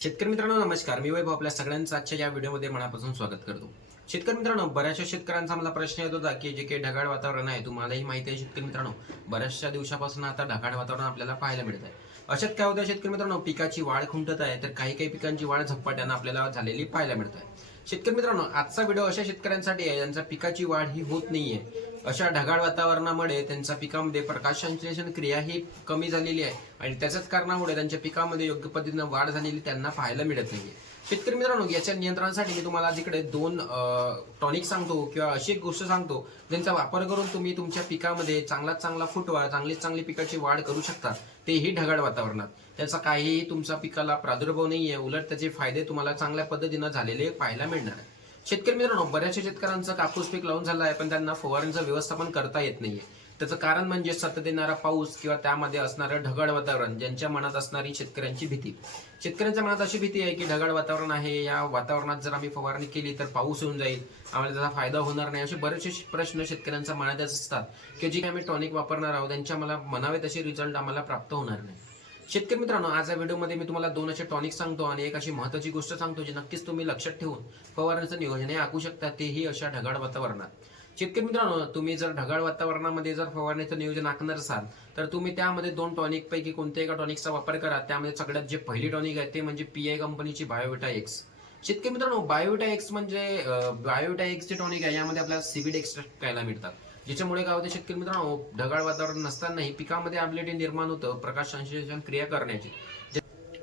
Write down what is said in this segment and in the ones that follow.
शेतकरी मित्रांनो नमस्कार. मी वैभव आपल्या सगळ्यांचं आजच्या या व्हिडिओमध्ये मनापासून स्वागत करतो. शेतकरी मित्रांनो बऱ्याचशा शेतकऱ्यांचा मला प्रश्न येत होता की जे काही ढगाळ वातावरण आहे तुम्हालाही माहिती आहे शेतकरी मित्रांनो बऱ्याचशा दिवसापासून आता ढगाळ वातावरण आपल्याला पाहायला मिळत आहे. अशात काय होतं शेतकरी मित्रांनो पिकाची वाढ खुंटत आहे तर काही काही पिकांची वाढ झपाट्यानं आपल्याला झालेली पाहायला मिळत आहे. शेतकरी मित्रांनो आजचा व्हिडिओ अशा शेतकऱ्यांसाठी आहे ज्यांचा पिकाची वाढ ही होत नाहीये. अशा ढगाळ वातावरणामुळे त्यांच्या पिकामध्ये प्रकाश संश्लेषण क्रिया ही कमी झालेली आहे आणि त्याच्याच कारणामुळे त्यांच्या पिकामध्ये योग्य पद्धतीनं वाढ झालेली त्यांना पाहायला मिळत नाहीये. शेतकरी मित्रांनो याच्या नियंत्रणासाठी मी तुम्हाला जिकडे दोन टॉनिक सांगतो किंवा अशी एक गोष्ट सांगतो ज्यांचा वापर करून तुम्ही तुमच्या पिकामध्ये चांगलाच चांगला फुटवा चांगलीच चांगली पिकाची वाढ करू शकता तेही ढगाळ वातावरणात. त्याचा काहीही तुमच्या पिकाला प्रादुर्भाव नाहीये उलट त्याचे फायदे तुम्हाला चांगल्या पद्धतीनं झालेले पाहायला मिळणार. आहे शेतकरी मित्रांनो बऱ्याचशा शेतकऱ्यांचं कापूस पीक लावून झालं आहे पण त्यांना फवारणीचं व्यवस्थापन करता येत नाहीये. त्याचं कारण म्हणजे सतत येणारा पाऊस किंवा त्यामध्ये असणारं ढगाळ वातावरण ज्यांच्या मनात असणारी शेतकऱ्यांची भीती. शेतकऱ्यांच्या मनात अशी भीती आहे की ढगाळ वातावरण आहे या वातावरणात जर आम्ही फवारणी केली तर पाऊस होऊन जाईल आम्हाला त्याचा फायदा होणार नाही असे बरेचसे प्रश्न शेतकऱ्यांच्या मनात असतात. की जे काही आम्ही टॉनिक वापरणार आहोत त्यांच्या मला म्हणावे तसे रिझल्ट आम्हाला प्राप्त होणार नाही. शेतकरी मित्रांनो आज या व्हिडिओमध्ये मी तुम्हाला दोन असे टॉनिक सांगतो आणि एक अशी महत्वाची गोष्ट सांगतो जी नक्कीच तुम्ही लक्षात ठेवून फवारणीचं नियोजन हे आखू शकता तेही अशा ढगाळ वातावरणात. शेतकरी मित्रांनो तुम्ही जर ढगाळ वातावरणामध्ये जर फवारणीचं नियोजन आखणार असाल तर तुम्ही त्यामध्ये दोन टॉनिक पैकी कोणत्याही एका टॉनिकचा वापर करा. त्यामध्ये सगळ्यात जे पहिली टॉनिक आहे ते म्हणजे पी आय कंपनीची बायोविटा एक्स शेतकरी मित्रांनो बायोविटा एक्स म्हणजे बायोविटा एक्सचे टॉनिक आहे यामध्ये आपल्याला सीबीड एक्स्ट्रॅक्ट खायला मिळतात. ज्याच्यामुळे काय होते शेतकरी मित्रांनो ढगाळ वातावरण नसतानाही पिकामध्ये ॲबिलिटी निर्माण होतं प्रकाश संश्लेषण क्रिया करण्याची.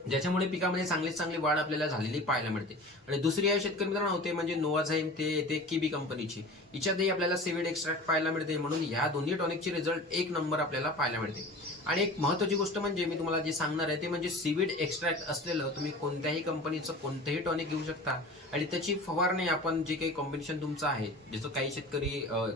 ज्याच्यामुळे पिकामध्ये चांगली चांगली वाढ आपल्याला झालेली पाहायला मिळते. आणि दुसरी आहे शेतकरी मित्रांनो ते म्हणजे नोवाझाईम ते येते किबी कंपनीची हिच्यातही आपल्याला सीविड एक्स्ट्रॅक्ट पाहायला मिळते म्हणून ह्या दोन्ही टॉनिकची रिझल्ट एक नंबर आपल्याला पाहायला मिळते. आणि एक महत्वाची गोष्ट म्हणजे मी तुम्हाला जे सांगणार आहे ते म्हणजे सीविड एक्स्ट्रॅक्ट असलेलं तुम्ही कोणत्याही कंपनीचं कोणतंही टॉनिक घेऊ शकता. आणि त्याची फवारणी आपण जे काही कॉम्बिनेशन तुमचं आहे जसं काही शेतकरी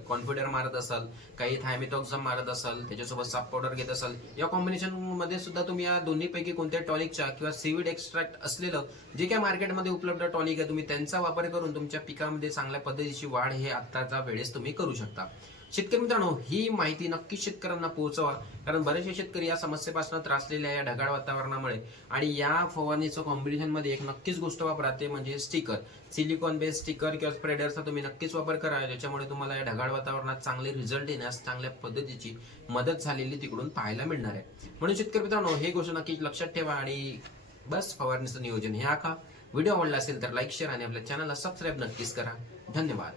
कॉन्फिडर मारत असाल काही थायमेटॉक्झम मारत असाल त्याच्यासोबत साप पावडर घेत असाल या कॉम्बिनेशनमध्ये सुद्धा तुम्ही या दोन्हीपैकी कोणत्या टॉनिकच्या किंवा सीविड एक्स्ट्रॅक्ट असलेलं जे काही मार्केटमध्ये उपलब्ध टॉनिक आहे तुम्ही त्यांचा वापर करून तुमच्या पिकामध्ये चांगल्या पद्धतीची वाढ हे आत्ताच्या वेळेस तुम्ही करू शकता. शेतकरी मित्रांनो ही माहिती नक्कीच शेतकऱ्यांना पोहोचवा. कारण बरेचसे शेतकरी या समस्येपासून त्रासलेल्या या ढगाळ वातावरणामुळे. आणि या फवारणीचं कॉम्बिनेशनमध्ये एक नक्कीच गोष्ट वापरा ते म्हणजे स्टिकर सिलिकॉन बेस स्टिकर किंवा स्प्रेडरचा तुम्ही नक्कीच वापर करा ज्याच्यामुळे तुम्हाला या ढगाळ वातावरणात चांगले रिझल्ट येण्यास चांगल्या पद्धतीची मदत झालेली तिकडून पाहायला मिळणार आहे. म्हणून शेतकरी मित्रांनो हे गोष्ट नक्कीच लक्षात ठेवा आणि बस फवारणीचं नियोजन हे आखा. व्हिडिओ आवडला असेल तर लाईक शेअर आणि आपल्या चॅनलला सबस्क्राईब नक्कीच करा. धन्यवाद.